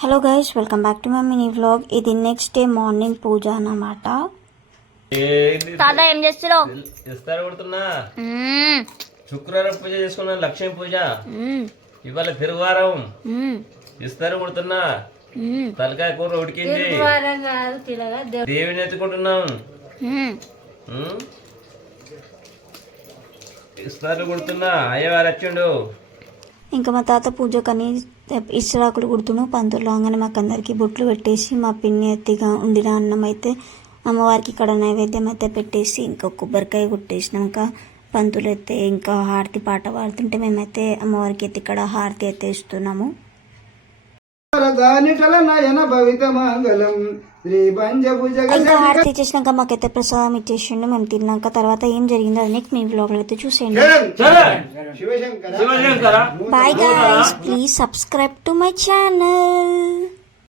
Hello guys, welcome back to my mini vlog. ఇది next day morning పూజ అన్నమాట. తాత ఏం చేస్తున్నావు? ఇస్తారు కొడుతున్నా. శుక్రవారం పూజ చేసుకున్నా, లక్ష్మీ పూజ. ఇవాళ తిరువారం. ఇస్తారు కొడుతున్నా. తలకాయ కూర ఉడికింది, దేవిని ఎత్తుకుంటున్నాం. ఇస్తారు కొడుతున్నా. అయ్యవారు వచ్చిండు. ఇంకా మా తాత పూజకని ఇస్రాకులు కుడుతును. పంతులు రాగానే మాకు అందరికి బొట్లు పెట్టేసి మా పిన్ని ఎత్తిగా ఉండిన అన్నం అయితే అమ్మవారికి ఇక్కడ నైవేద్యం అయితే పెట్టేసి ఇంకా కొబ్బరికాయ కొట్టేసినాక పంతులు అయితే ఇంకా హారతి పాట పాడుతుంటే మేమైతే అమ్మవారికి అయితే ఇక్కడ హారతి అయితే ఇస్తున్నాము. ఇంకా హారతి ఇచ్చేసినాక మాకైతే ప్రసాదం ఇచ్చేసిండు. మేము తిన్నాక తర్వాత ఏం జరిగిందో అది మీ వ్లాగ్ లో అయితే చూసేయండి. Bye guys, please subscribe to my channel.